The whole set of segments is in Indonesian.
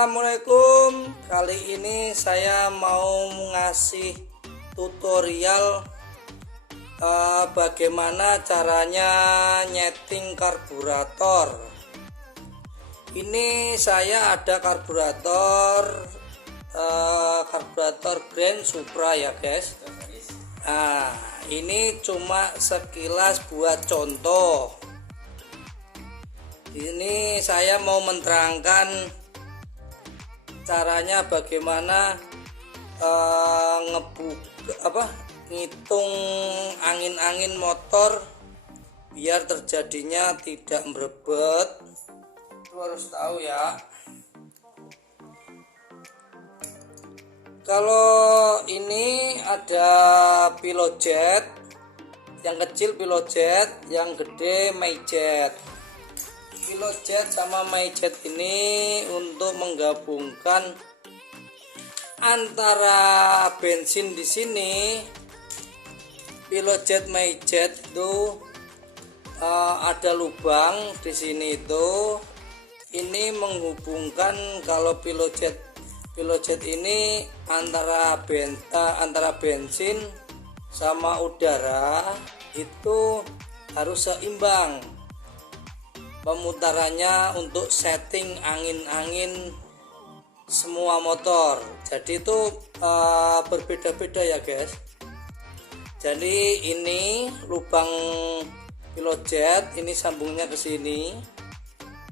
Assalamualaikum. Kali ini saya mau ngasih tutorial bagaimana caranya nyeting karburator. Ini saya ada karburator brand Supra ya guys. Nah, ini cuma sekilas buat contoh. Ini saya mau menerangkan caranya bagaimana ngitung angin-angin motor biar terjadinya tidak merebet. Itu harus tahu ya. Kalau ini ada pilojet, yang kecil pilojet, yang gede myjet. Pilojet sama myjet ini untuk menggabungkan antara bensin di sini. Pilojet myjet itu ada lubang di sini itu. Ini menghubungkan kalau pilojet ini antara bensin sama udara itu harus seimbang pemutarannya untuk setting angin-angin semua motor. Jadi itu berbeda-beda ya guys. Jadi ini lubang pilojet, ini sambungnya ke sini,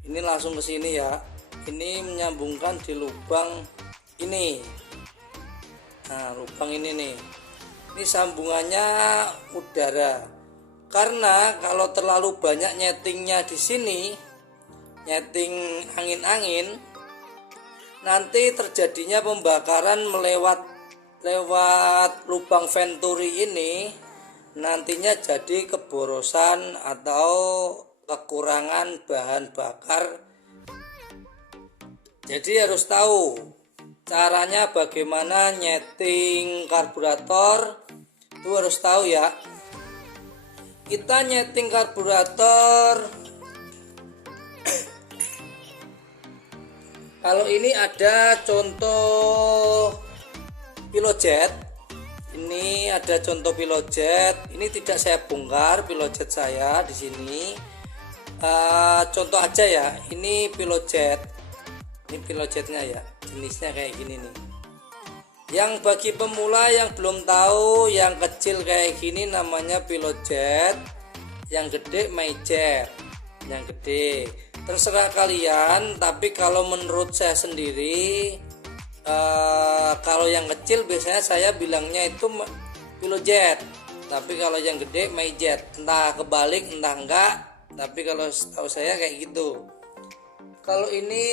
ini langsung ke sini ya. Ini menyambungkan di lubang ini. Nah, lubang ini nih, ini sambungannya udara. Karena kalau terlalu banyak nyetingnya di sini, nyeting angin-angin, nanti terjadinya pembakaran lewat lubang venturi ini, nantinya jadi keborosan atau kekurangan bahan bakar. Jadi harus tahu caranya bagaimana nyeting karburator, itu harus tahu ya. Kita nyeting karburator. Kalau ini ada contoh pilojet. Ini ada contoh pilojet. Ini tidak saya bongkar pilojet saya di sini. Contoh aja ya. Ini pilojet. Ini pilojetnya ya. Jenisnya kayak gini nih. Yang bagi pemula yang belum tahu, yang kecil kayak gini namanya pilojet, yang gede myjet, yang gede. Terserah kalian, tapi kalau menurut saya sendiri, kalau yang kecil biasanya saya bilangnya itu pilojet, tapi kalau yang gede myjet. Entah kebalik, entah enggak, tapi kalau tahu saya kayak gitu. Kalau ini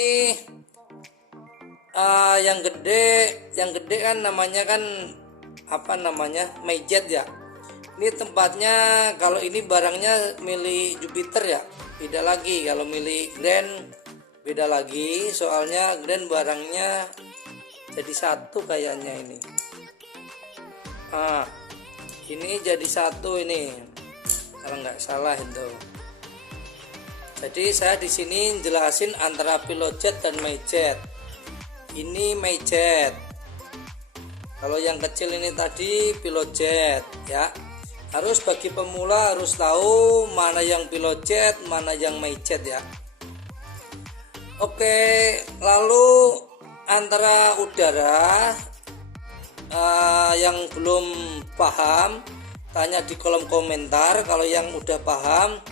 yang gede kan namanya kan myjet ya. Ini tempatnya, kalau ini barangnya milik Jupiter ya, beda lagi. Kalau milik Grand beda lagi, soalnya Grand barangnya jadi satu kayaknya ini. Ini jadi satu ini, kalau nggak salah itu. Jadi saya di sini jelasin antara pilojet dan myjet. Ini myjet. Kalau yang kecil ini tadi pilojet ya. Harus bagi pemula harus tahu mana yang pilojet, mana yang myjet ya. Oke, lalu antara udara, yang belum paham tanya di kolom komentar. Kalau yang udah paham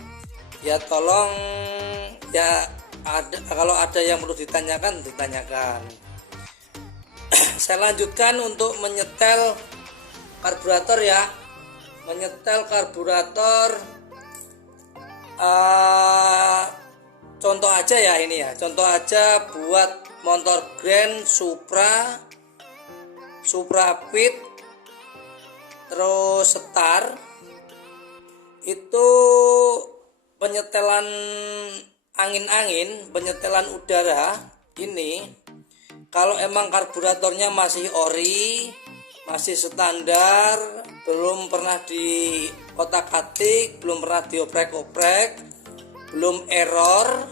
ya tolong ya, kalau ada yang perlu ditanyakan. Saya lanjutkan untuk menyetel karburator ya. Menyetel karburator, contoh aja ya ini ya. Contoh aja buat motor Grand Supra Fit, terus Star. Itu penyetelan angin-angin, penyetelan udara ini. Kalau emang karburatornya masih ori, masih standar, belum pernah di otak-atik, belum pernah dioprek-oprek, belum error.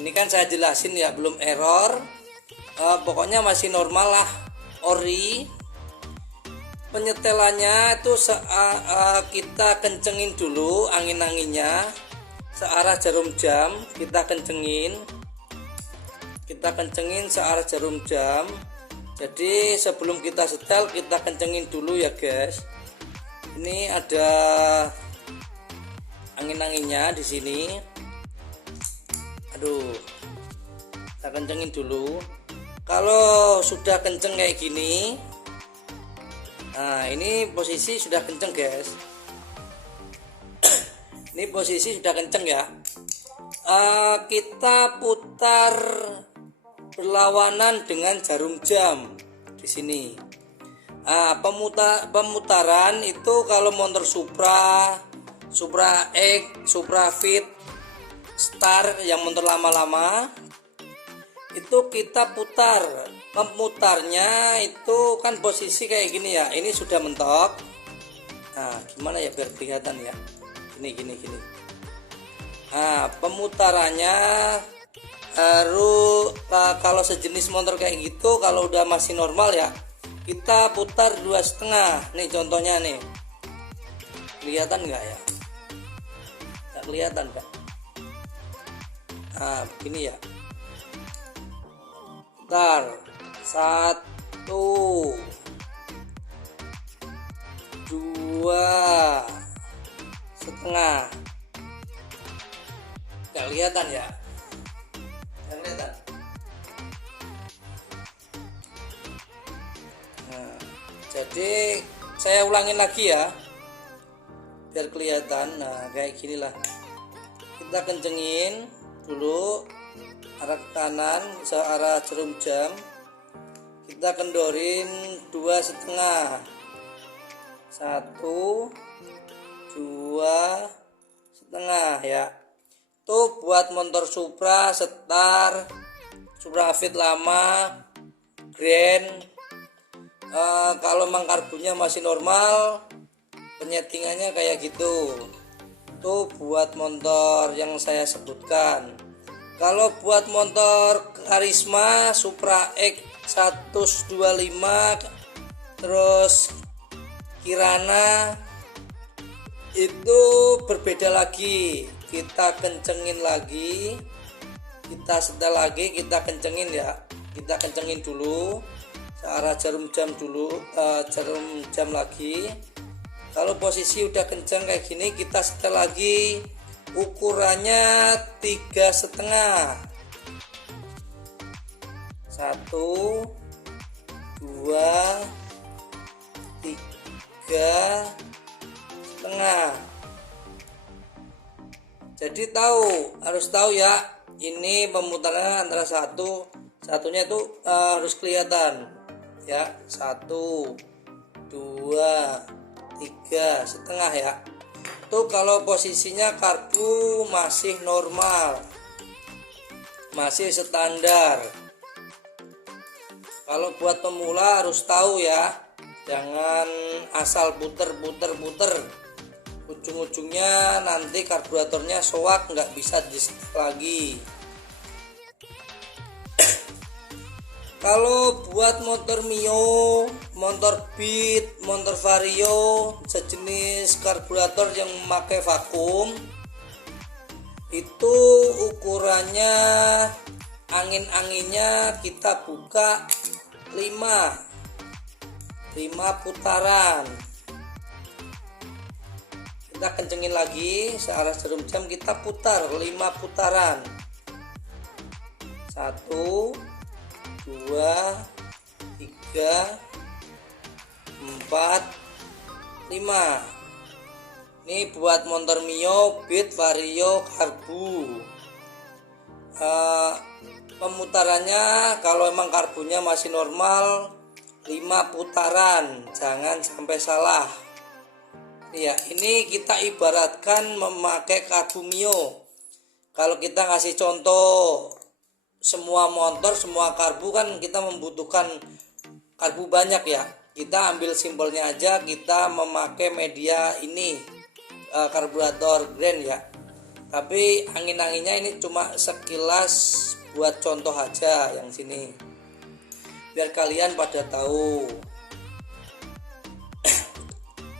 Ini kan saya jelasin ya, belum error. Pokoknya masih normal lah, ori. Penyetelannya itu kita kencengin dulu angin-anginnya searah jarum jam. Kita kencengin searah jarum jam. Jadi sebelum kita setel kita kencengin dulu ya guys. Ini ada angin-anginnya di sini. Aduh, kita kencengin dulu. Kalau sudah kenceng kayak gini, nah ini posisi sudah kenceng guys. Ini posisi sudah kenceng ya. Kita putar berlawanan dengan jarum jam di sini. Pemutaran itu kalau motor Supra X, Supra Fit, Star yang motor lama-lama itu kita putar. Memutarnya itu kan posisi kayak gini ya. Ini sudah mentok. Nah, gimana ya biar kelihatan ya. Gini. Nah, pemutarannya harus kalau sejenis motor kayak gitu, kalau udah masih normal ya, kita putar 2,5. Nih contohnya nih. Kelihatan nggak ya? Nggak kelihatan kan? Nah, begini ya. Putar 1, 2,5. Nggak kelihatan ya? Nggak kelihatan. Nah, jadi saya ulangin lagi ya biar kelihatan. Nah, kayak gini lah. Kita kencengin dulu arah kanan searah jarum jam. Kita kendorin 2,5. 1, 2,5 ya. Itu buat motor Supra, Star, Supra Fit lama, Grand. Kalau memang karbonnya masih normal, penyetingannya kayak gitu. Itu buat motor yang saya sebutkan. Kalau buat motor Karisma, Supra X 125, terus Kirana, itu berbeda lagi. Kita kencengin lagi, kita setel lagi, kita kencengin ya. Kita kencengin dulu searah jarum jam dulu, jarum jam lagi. Kalau posisi udah kenceng kayak gini, kita setel lagi. Ukurannya 3,5. 1, 2, 3,5. Jadi harus tahu ya, ini pemutarannya antara satunya itu harus kelihatan ya. 1, 2, 3,5 ya. Itu kalau posisinya karbu masih normal, masih standar. Kalau buat pemula harus tahu ya, jangan asal puter. Ujung-ujungnya nanti karburatornya soak, nggak bisa di-setel lagi. Kalau buat motor Mio, motor Beat, motor Vario, sejenis karburator yang memakai vakum, itu ukurannya angin-anginnya kita buka 5 putaran. Kita kencengin lagi searah jarum jam, kita putar 5 putaran. 1, 2, 3, 4, 5. Ini buat motor Mio, Beat, Vario, karbu. Pemutarannya kalau emang karbunya masih normal 5 putaran, jangan sampai salah. Ya, ini kita ibaratkan memakai karbu Mio. Kalau kita ngasih contoh, semua motor, semua karbu kan kita membutuhkan karbu banyak ya. Kita ambil simpelnya aja, kita memakai media ini, karburator Grand ya. Tapi angin-anginnya ini cuma sekilas buat contoh aja yang sini. biar kalian pada tahu.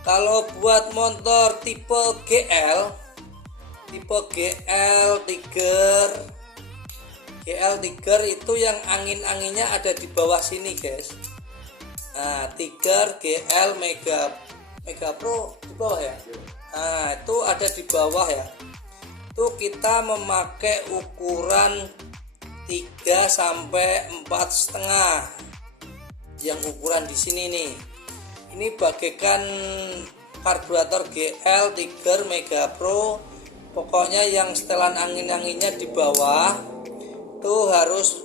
Kalau buat motor tipe GL Tiger itu yang angin-anginnya ada di bawah sini guys. Nah, Tiger GL Mega Pro di bawah ya. Nah, itu ada di bawah ya. Itu kita memakai ukuran 3 sampai 4,5. Yang ukuran di sini nih. Ini bagaikan karburator GL Tiger Mega Pro. Pokoknya yang setelan angin-anginnya di bawah itu harus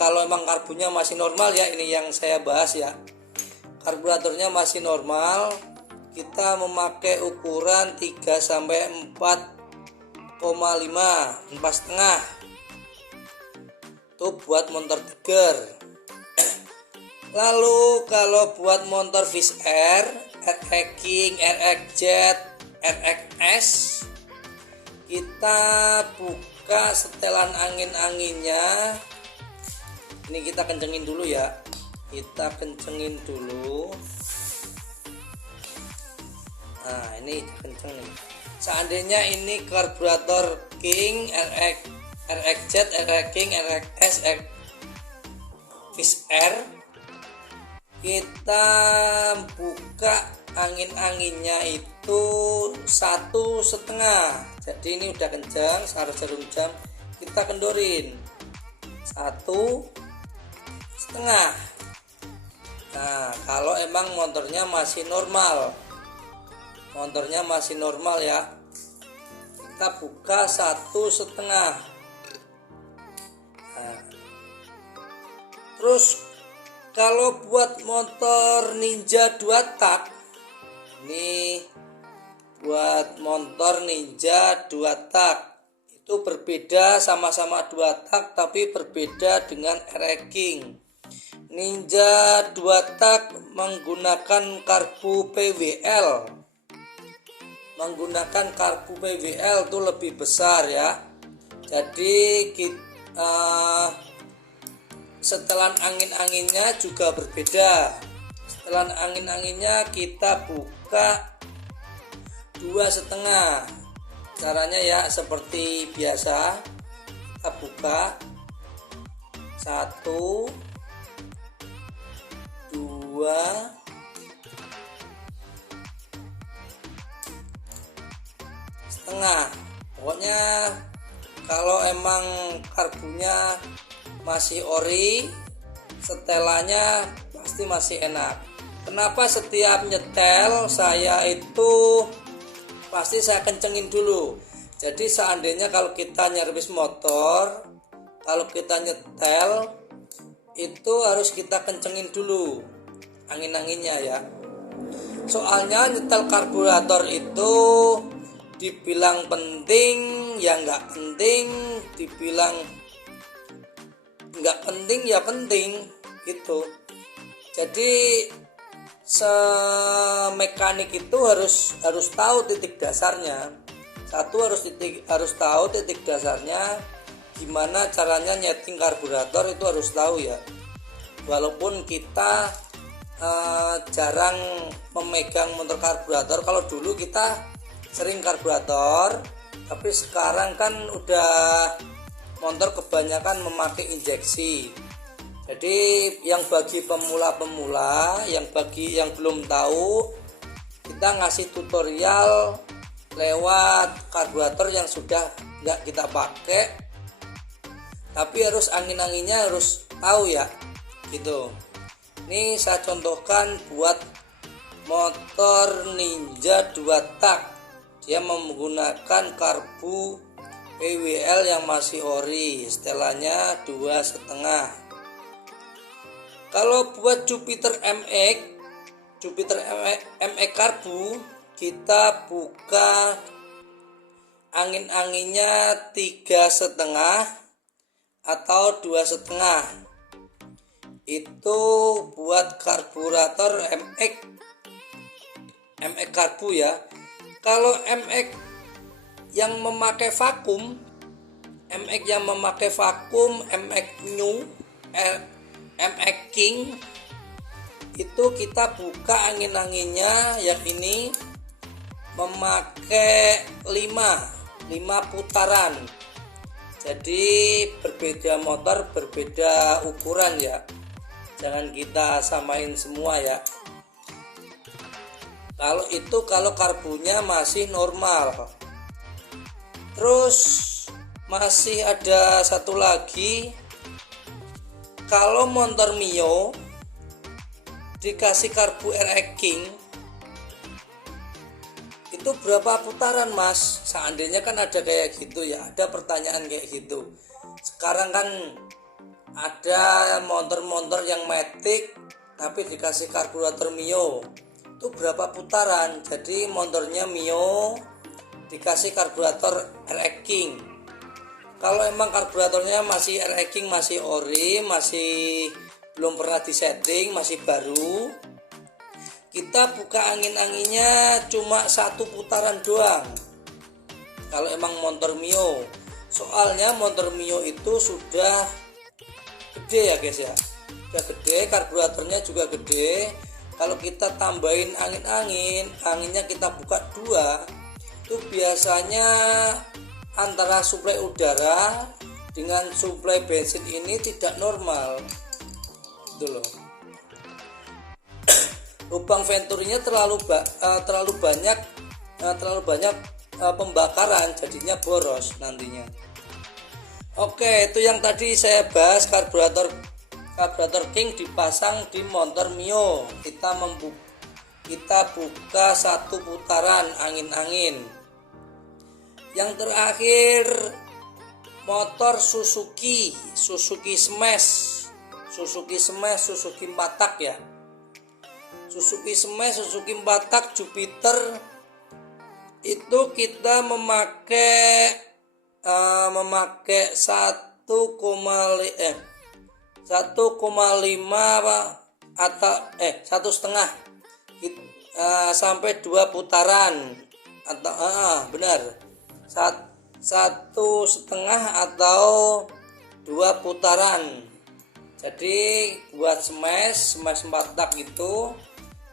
kalau emang karbunya masih normal ya, ini yang saya bahas ya. Karburatornya masih normal, kita memakai ukuran 3 sampai 4,5 itu buat motor Tiger. Lalu kalau buat motor Fish Air, RX King, RX Jet, RXS, kita buka setelan angin-anginnya. Ini kita kencengin dulu ya. Kita kencengin dulu. Nah, ini kenceng nih. Seandainya ini karburator King, RX Jet, RX King, RXS, Fish Air, kita buka angin-anginnya itu 1,5. Jadi ini udah kencang, harus jarum jam kita kendorin 1,5. Nah, kalau emang motornya masih normal ya, kita buka 1,5. Nah, terus kalau buat motor Ninja 2 tak, ini buat motor Ninja 2 tak itu berbeda, sama-sama 2 tak tapi berbeda dengan RX King. Ninja 2 tak menggunakan karbu PWL. Itu lebih besar ya. Jadi setelan angin-anginnya juga berbeda. Setelan angin-anginnya kita buka 2,5. Caranya ya seperti biasa, kita buka 1, 2, 1,5. Pokoknya kalau emang karbunya masih ori, setelannya pasti masih enak. Kenapa setiap nyetel saya itu pasti saya kencengin dulu. Jadi seandainya kalau kita nyervis motor, kalau kita nyetel itu harus kita kencengin dulu angin-anginnya ya. Soalnya nyetel karburator itu dibilang penting ya nggak penting, dibilang nggak penting ya penting gitu. Jadi semekanik itu harus tahu titik dasarnya. Harus tahu titik dasarnya, gimana caranya nyeting karburator itu harus tahu ya. Walaupun kita jarang memegang motor karburator, kalau dulu kita sering karburator, tapi sekarang kan udah motor kebanyakan memakai injeksi. Jadi yang bagi pemula-pemula, yang belum tahu, kita ngasih tutorial lewat karburator yang sudah nggak kita pakai, tapi harus angin-anginnya harus tahu ya gitu. Ini saya contohkan buat motor Ninja 2 tak, dia menggunakan karbu PWL yang masih ori, setelannya 2,5. Kalau buat Jupiter MX karbu, kita buka angin-anginnya 3,5 atau 2,5. Itu buat karburator MX karbu ya. Kalau MX yang memakai vakum, MX new MX King itu kita buka angin-anginnya yang ini memakai 5 putaran. Jadi berbeda motor berbeda ukuran ya, jangan kita samain semua ya. Kalau karbunya masih normal. Terus masih ada satu lagi, kalau motor Mio dikasih karbu RX King itu berapa putaran mas? Seandainya kan ada kayak gitu ya, ada pertanyaan kayak gitu. Sekarang kan ada motor-motor yang matic tapi dikasih karburator Mio, itu berapa putaran? Jadi motornya Mio dikasih karburator RX King. Kalau emang karburatornya masih RX King, masih ori, masih belum pernah disetting, masih baru, kita buka angin-anginnya cuma 1 putaran doang. Kalau emang motor Mio, soalnya motor Mio itu sudah gede ya guys ya, sudah gede, karburatornya juga gede. Kalau kita tambahin angin-angin, anginnya kita buka 2, itu biasanya antara suplai udara dengan suplai bensin ini tidak normal. Itu loh. Lubang venturinya terlalu banyak pembakaran, jadinya boros nantinya. Oke, itu yang tadi saya bahas karburator King dipasang di motor Mio. Kita buka 1 putaran angin-angin. Yang terakhir motor Suzuki Smash, Suzuki 4 tak ya. Suzuki Smash, Suzuki 4 tak Jupiter itu kita memakai 1,5 atau 1,5 sampai 2 putaran atau benar 1,5 atau 2 putaran. Jadi buat smash 4 tak itu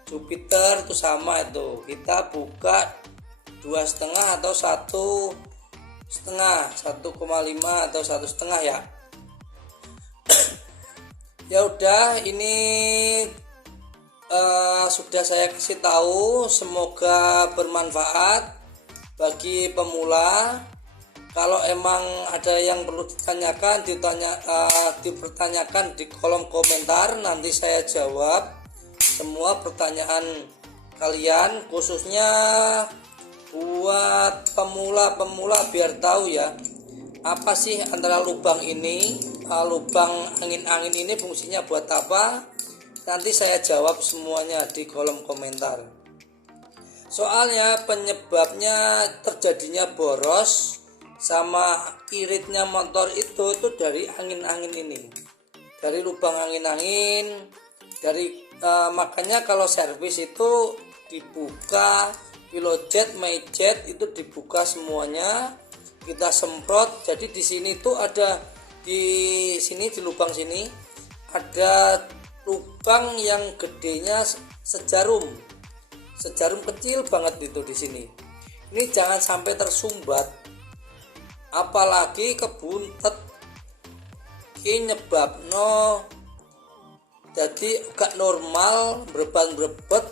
Jupiter itu sama, itu kita buka 2,5 atau 1,5, 1,5 atau 1,5 ya. Ya udah, ini sudah saya kasih tahu, semoga bermanfaat bagi pemula. Kalau emang ada yang perlu ditanyakan, dipertanyakan di kolom komentar, nanti saya jawab semua pertanyaan kalian, khususnya buat pemula biar tahu ya, apa sih antara lubang ini, lubang angin-angin ini fungsinya buat apa. Nanti saya jawab semuanya di kolom komentar. Soalnya penyebabnya terjadinya boros sama iritnya motor itu dari angin-angin ini, dari lubang angin-angin, makanya kalau servis itu dibuka, pilojet, majet itu dibuka semuanya, kita semprot. Jadi di sini tuh ada di lubang sini ada lubang yang gedenya sejarum kecil banget itu di sini. Ini jangan sampai tersumbat, apalagi kebuntet, ini nyebabno jadi gak normal, berebat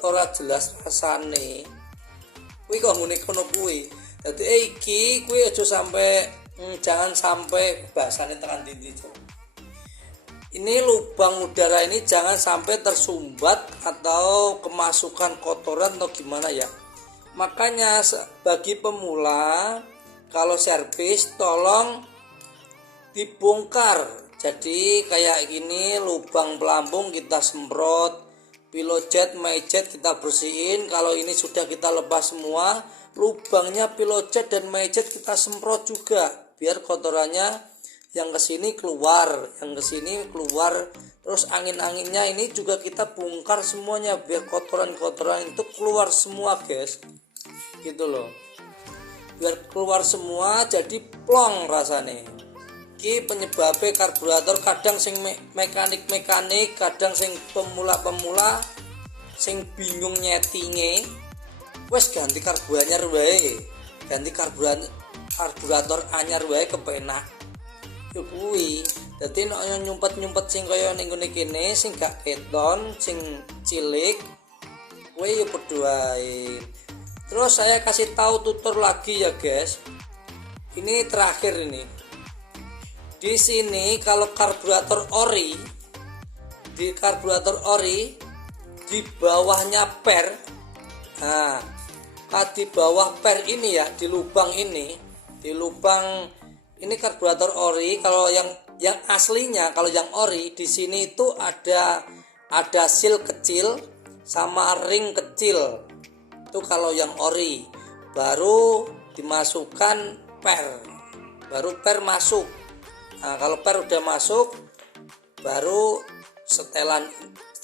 ora jelas rasane. Kuwi kok ngene kono kuwi. Dadi iki kuwi aja sampai jangan sampai bahasane tekan ndi. Ini lubang udara ini jangan sampai tersumbat atau kemasukan kotoran atau gimana ya. Makanya bagi pemula kalau servis tolong dibongkar. Jadi kayak gini, lubang pelampung kita semprot, pilojet, majet kita bersihin. Kalau ini sudah kita lepas semua, lubangnya pilojet dan majet kita semprot juga, biar kotorannya yang ke sini keluar, yang ke sini keluar. Terus angin-anginnya ini juga kita bongkar semuanya, biar kotoran-kotoran itu keluar semua guys, gitu loh. Biar keluar semua, jadi plong rasanya. Ki penyebabnya karburator kadang sing mekanik kadang sing pemula sing bingung nyetinge, wes ganti karburator wae, ganti karburator anyar wae kepenak. Yo kuwi dadi nek nyumpet sing kaya ning ngene kene sing gak keton sing cilik kowe yo padha wae. Terus saya kasih tahu tutur lagi ya guys, ini terakhir ini. Di sini kalau karburator ori, di karburator ori di bawahnya per, nah di bawah per ini ya, di lubang ini, di lubang ini karburator ori. Kalau yang aslinya, kalau yang ori di sini itu ada seal kecil sama ring kecil. Itu kalau yang ori, baru dimasukkan per, baru per masuk. Nah, kalau per udah masuk baru setelan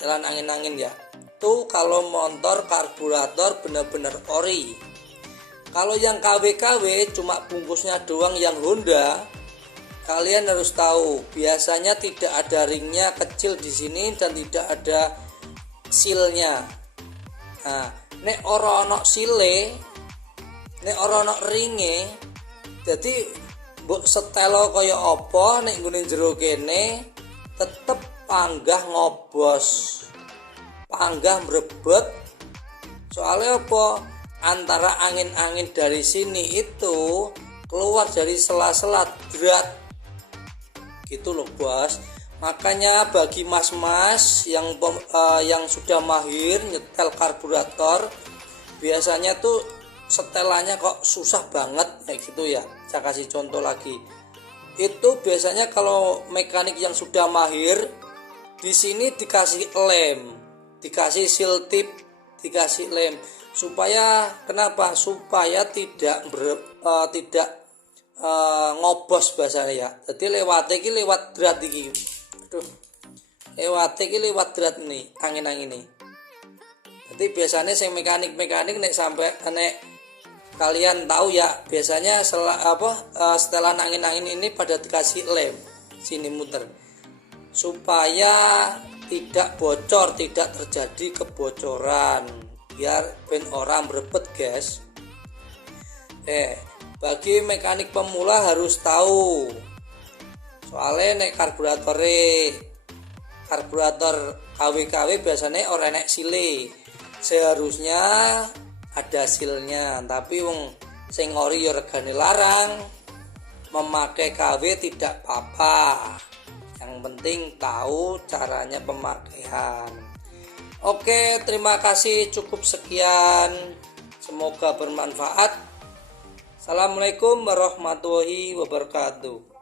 angin-angin ya. Itu kalau motor karburator benar-benar ori. Kalau yang KW cuma bungkusnya doang yang Honda, kalian harus tahu biasanya tidak ada ringnya kecil di sini dan tidak ada sealnya. Nah, nek ora ono sile, nek ora ono ringe, jadi mbok setelo kaya apa nek nggone jero kene tetep panggah ngobos, panggah mrebet. Soalnya apa? Antara angin-angin dari sini itu keluar dari sela-sela drat gitu loh bos. Makanya bagi mas-mas yang sudah mahir nyetel karburator, biasanya tuh setelannya kok susah banget kayak gitu ya. Saya kasih contoh lagi. Itu biasanya kalau mekanik yang sudah mahir di sini dikasih lem, dikasih seal tip, dikasih lem supaya kenapa? Supaya tidak ngobos bahasanya ya. Jadi lewat drat iki. Aduh. Lewat drat nih, angin-angin nih. Jadi biasanya sing mekanik nek sampai kalian tahu ya, biasanya setelan angin-angin ini pada dikasih lem sini muter supaya tidak bocor, tidak terjadi kebocoran, biar ben orang berebet guys. Bagi mekanik pemula harus tahu, soalnya nek karburator KW biasanya ora nek sile, seharusnya ada silnya, tapi wong sing ori ya regane larang. Memakai KW tidak apa-apa, yang penting tahu caranya pemakaian. Oke, terima kasih, cukup sekian, semoga bermanfaat. Assalamualaikum warahmatullahi wabarakatuh.